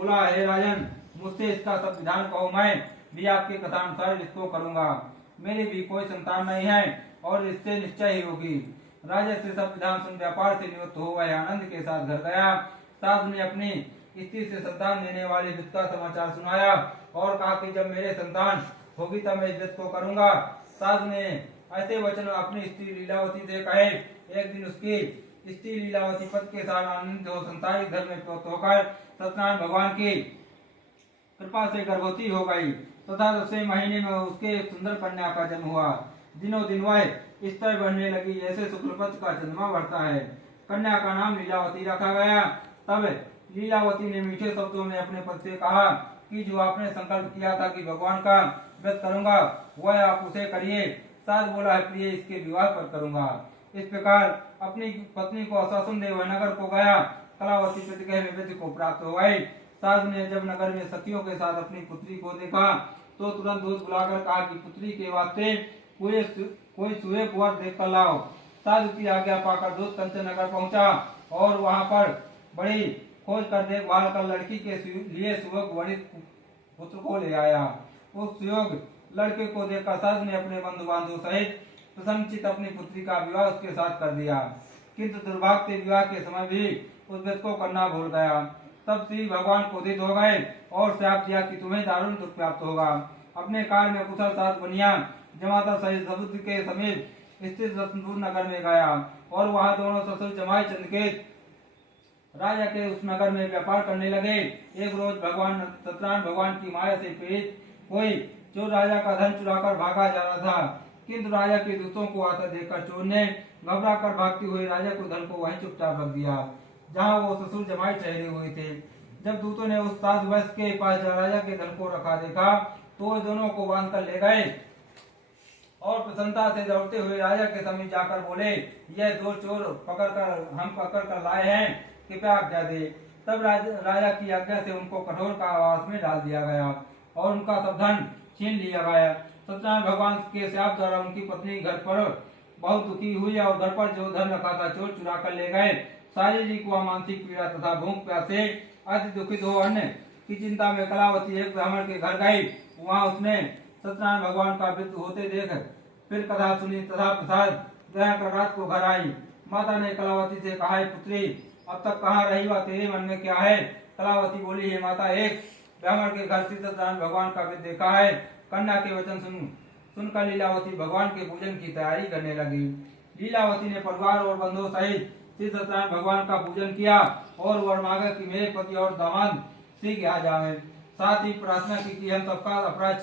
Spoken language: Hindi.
बोला, हे राजन, मुझसे इसका सब विधान कहो, मैं भी आपके कथानुसार इसको करूंगा। मेरी भी कोई संतान नहीं है और इससे निश्चय ही होगी। राजा से सब विधान सुन व्यापार से निवृत्त हो वह आनंद के साथ घर गया। साधु ने अपनी स्त्री से संतान देने वाले विध का समाचार सुनाया और कहा कि जब मेरे संतान होगी तब मैं इस व्रत को करूंगा। साधु ने ऐसे वचन अपनी स्त्री लीलावती से कहे। एक दिन उसकी स्त्री लीलावती पति के साथ आनंद हो संसारिक धर्म में प्रवृत्त होकर सत्यनारायण भगवान की कृपा से गर्भवती हो गई तथा 10वें महीने में उसके सुंदर कन्या का जन्म हुआ। दिनों दिन वह इस तरह बढ़ने लगी जैसे शुक्ल पक्ष का चंद्रमा बढ़ता है। कन्या का नाम लीलावती रखा गया। तब लीलावती ने मीठे शब्दों में अपने पति से कहा कि जो आपने संकल्प किया था कि भगवान का व्रत करूंगा वह आप उसे करिए। साध बोला, है प्रिय, इसके विवाह पर करूंगा। इस प्रकार अपनी पत्नी को आश्वासन दे वह नगर को गया। कलावती प्रतिज्ञा में वृद्धि को प्राप्त हो गई। साधु ने जब नगर में सखियों के साथ अपनी पुत्री को देखा तो तुरंत दूध बुलाकर कहा कि पुत्री के वास्ते कोई सुरेख वर देख कर लाओ। साधु की आज्ञा पाकर दूध कंचन नगर पहुंचा और वहां पर बड़ी खोज कर देखभाल कर लड़की के लिए सुयोग वरिष्ठ पुत्र को ले आया। उस सुयोग लड़के को देखकर साधु ने अपने बंधु बांधव सहित प्रसन्नचित अपनी पुत्री का विवाह उसके साथ कर दिया। किंतु दुर्भाग्य से विवाह के समय भी उस व्रत को करना भूल गया। तब श्री भगवान क्रोधित हो गए और श्राप दिया कि तुम्हें दारुण दुख प्राप्त होगा। अपने कार्य में कुशल साथ बनिया जमाता सहित समुद्र के समीप स्थित रत्नपुर नगर में गया और वहां दोनों ससुर जमाई चंद्रकेत राजा के उस नगर में व्यापार करने लगे। एक रोज भगवान सत्यनारायण भगवान की माया से पीड़ित कोई चोर राजा का धन चुराकर भागा जा रहा था, किंतु राजा के दूतों को आता देखकर चोर ने घबरा कर भागते हुए राजा को धन को वहीं चुपचाप रख दिया जहाँ वो ससुर जमाई ठहरे हुए थे। जब दूतों ने उस साधु वैश्य के पास राजा के धन को रखा देखा तो वे दोनों को बांध कर ले गए और प्रसन्नता से दौड़ते हुए राजा के समीप जाकर बोले, यह दो चोर हम पकड़ कर लाए हैं, कृपया आज्ञा दे। तब राजा की आज्ञा से उनको कठोर कारावास में डाल दिया गया और उनका सब धन छीन लिया गया। सत्यनारायण भगवान के शाप द्वारा उनकी पत्नी घर पर बहुत दुखी हुई और घर पर जो धन रखा था चोर चुरा कर ले गए। शारीरिक व मानसिक पीड़ा तथा भूख प्यास से अति दुखित हो अन्न की चिंता में कलावती एक ब्राह्मण के घर गई। वहां उसने सत्यनारायण भगवान का मृत्यु होते देख फिर कथा सुनी तथा प्रसाद ग्रहण कर रात को घर आई। माता ने कलावती से कहा, पुत्री, अब तक कहाँ रही व तेरे मन में क्या है? कलावती बोली, हे माता, एक ब्राह्मण के घर से सत्यनारायण भगवान का वृत्त देखा है। कन्या के वचन सुनकर लीलावती भगवान के पूजन की तैयारी करने लगी। लीलावती ने परिवार और बंधुओं सहित श्री सत्यनारायण भगवान का पूजन किया और वर मांगा कि मेरे पति और दामाद शीघ्र आ जाएं। साथ ही प्रार्थना की कि हम सबका अपराध